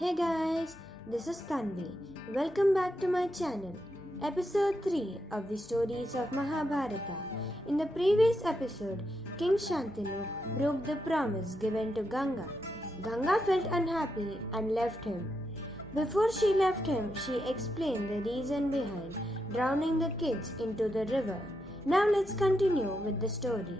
Hey guys, this is Tanvi. Welcome back to my channel. Episode-3 of the stories of Mahabharata. In the previous episode, King Shantanu broke the promise given to Ganga. Ganga felt unhappy and left him. Before she left him, she explained the reason behind drowning the kids into the river. Now let's continue with the story.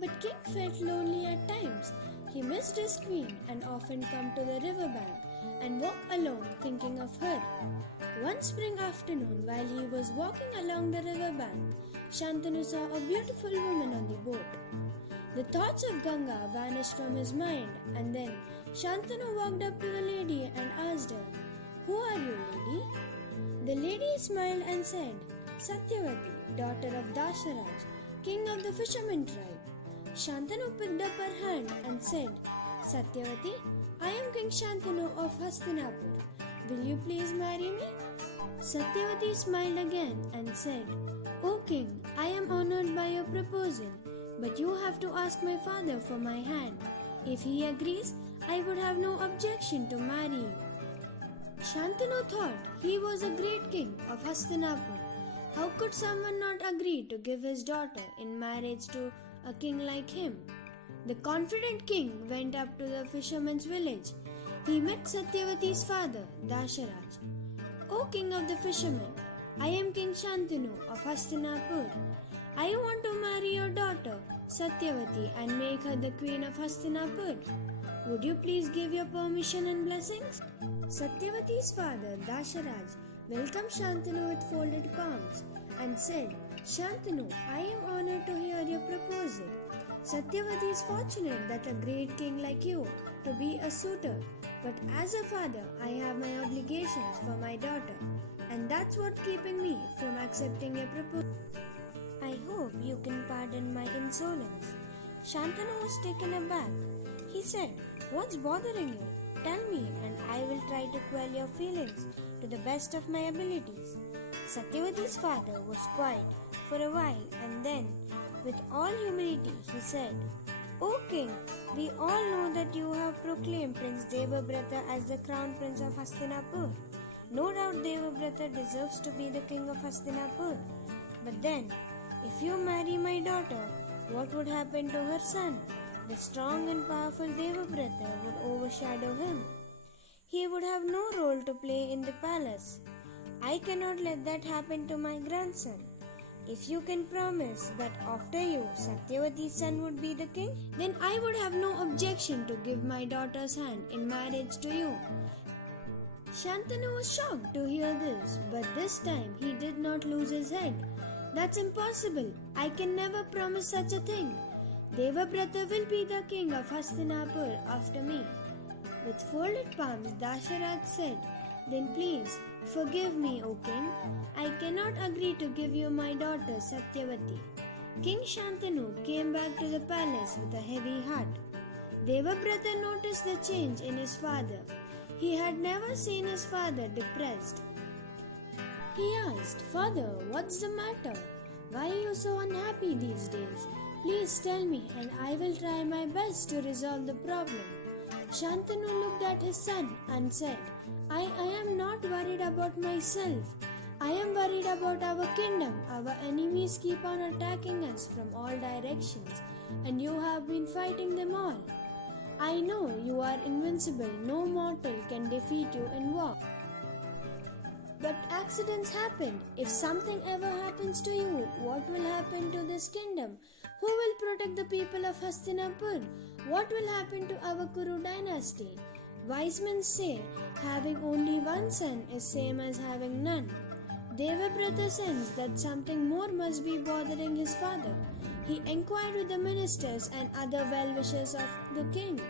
But King felt lonely at times. He missed his queen and often come to the riverbank and walk alone thinking of her. One spring afternoon while he was walking along the riverbank, Shantanu saw a beautiful woman on the boat. The thoughts of Ganga vanished from his mind, and then Shantanu walked up to the lady and asked her, "Who are you, lady?" The lady smiled and said, "Satyavati, daughter of Dasharaj, king of the fishermen tribe." Shantanu picked up her hand and said, "Satyavati, I am King Shantanu of Hastinapur. Will you please marry me?" Satyavati smiled again and said, "O king, I am honored by your proposal, but you have to ask my father for my hand. If he agrees, I would have no objection to marry you." Shantanu thought he was a great king of Hastinapur. How could someone not agree to give his daughter in marriage to a king like him? The confident king went up to the fisherman's village. He met Satyavati's father, Dasharaj. "O king of the fishermen, I am King Shantanu of Hastinapur. I want to marry your daughter, Satyavati, and make her the queen of Hastinapur. Would you please give your permission and blessings?" Satyavati's father, Dasharaj, welcomed Shantanu with folded palms and said, "Shantanu, I am honored to hear your proposal. Satyavati is fortunate that a great king like you to be a suitor, but as a father, I have my obligations for my daughter, and that's what keeping me from accepting your proposal. I hope you can pardon my insolence." Shantanu was taken aback. He said, "What's bothering you? Tell me, and I will try to quell your feelings to the best of my abilities." Satyavati's father was quiet for a while, and then, with all humility, he said, "O king, we all know that you have proclaimed Prince Devabrata as the crown prince of Hastinapur. No doubt Devabrata deserves to be the king of Hastinapur. But then, if you marry my daughter, what would happen to her son? The strong and powerful Devabrata would overshadow him. He would have no role to play in the palace. I cannot let that happen to my grandson. If you can promise that after you, Satyavati's son would be the king, then I would have no objection to give my daughter's hand in marriage to you." Shantanu was shocked to hear this, but this time he did not lose his head. "That's impossible. I can never promise such a thing. Devabrata will be the king of Hastinapur after me." With folded palms, Dasharaj said, "Then please, forgive me, O king. I cannot agree to give you my daughter Satyavati." King Shantanu came back to the palace with a heavy heart. Devabrata noticed the change in his father. He had never seen his father depressed. He asked, "Father, what's the matter? Why are you so unhappy these days? Please tell me, and I will try my best to resolve the problem." Shantanu looked at his son and said, I am not worried about myself. I am worried about our kingdom. Our enemies keep on attacking us from all directions, and you have been fighting them all. I know you are invincible. No mortal can defeat you in war. But accidents happen. If something ever happens to you, what will happen to this kingdom? Who will protect the people of Hastinapur? What will happen to our Kuru dynasty? Wise men say having only one son is same as having none. Devabrata sensed that something more must be bothering his father. He inquired with the ministers and other well-wishers of the king.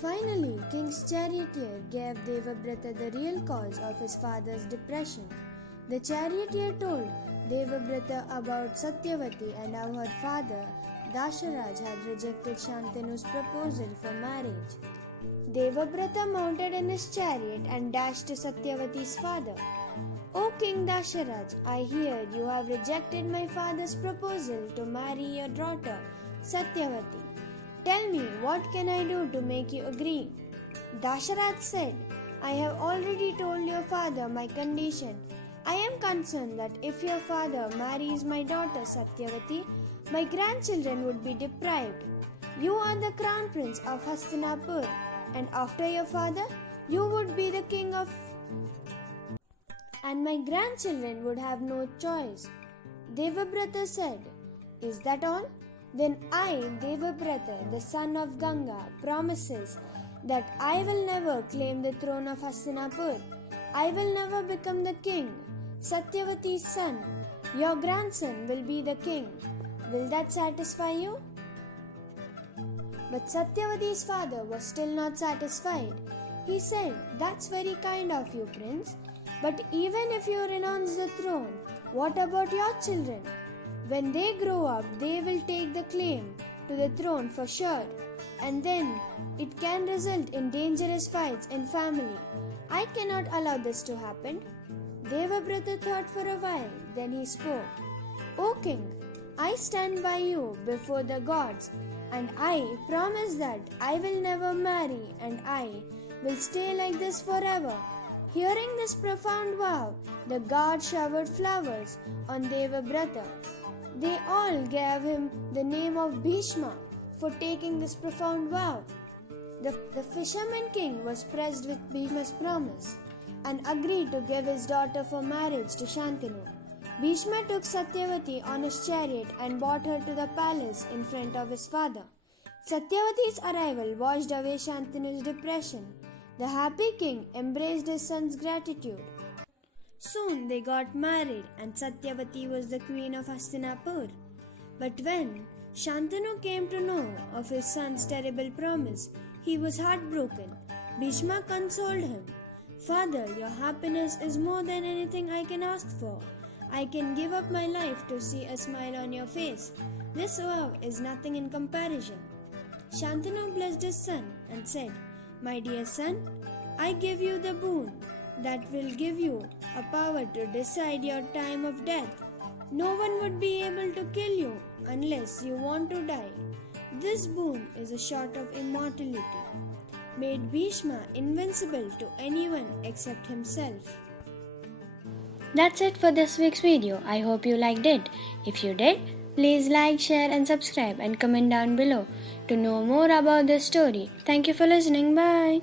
Finally, King's charioteer gave Devabrata the real cause of his father's depression. The charioteer told Devabrata about Satyavati and how her father, Dasharaj, had rejected Shantanu's proposal for marriage. Devabrata mounted in his chariot and dashed to Satyavati's father. "O King Dasharaj, I hear you have rejected my father's proposal to marry your daughter, Satyavati. Tell me, what can I do to make you agree?" Dasharatha said, I have already told your father my condition. I am concerned that if your father marries my daughter Satyavati, my grandchildren would be deprived. You are the crown prince of Hastinapur, and after your father, you would be the king of... and my grandchildren would have no choice. Devabrata said, Is that all? Then I, Devabrata, the son of Ganga, promises that I will never claim the throne of Hastinapur. I will never become the king. Satyavati's son, your grandson, will be the king. Will that satisfy you? But Satyavati's father was still not satisfied. He said, That's very kind of you, prince. But even if you renounce the throne, what about your children? When they grow up, they will take the claim to the throne for sure. And then it can result in dangerous fights in family. I cannot allow this to happen. Devabrata thought for a while, then he spoke. O king, I stand by you before the gods, and I promise that I will never marry and I will stay like this forever. Hearing this profound vow, the gods showered flowers on Devabrata. They all gave him the name of Bhishma for taking this profound vow. The fisherman king was pressed with Bhishma's promise and agreed to give his daughter for marriage to Shantanu. Bhishma took Satyavati on his chariot and brought her to the palace in front of his father. Satyavati's arrival washed away Shantanu's depression. The happy king embraced his son's gratitude. Soon they got married and Satyavati was the queen of Hastinapur. But when Shantanu came to know of his son's terrible promise, he was heartbroken. Bhishma consoled him. Father, your happiness is more than anything I can ask for. I can give up my life to see a smile on your face. This vow is nothing in comparison. Shantanu blessed his son and said, My dear son, I give you the boon that will give you a power to decide your time of death. No one would be able to kill you unless you want to die. This boon is a sort of immortality, made Bhishma invincible to anyone except himself. That's it for this week's video. I hope you liked it. If you did, please like, share and subscribe and comment down below to know more about this story. Thank you for listening. Bye.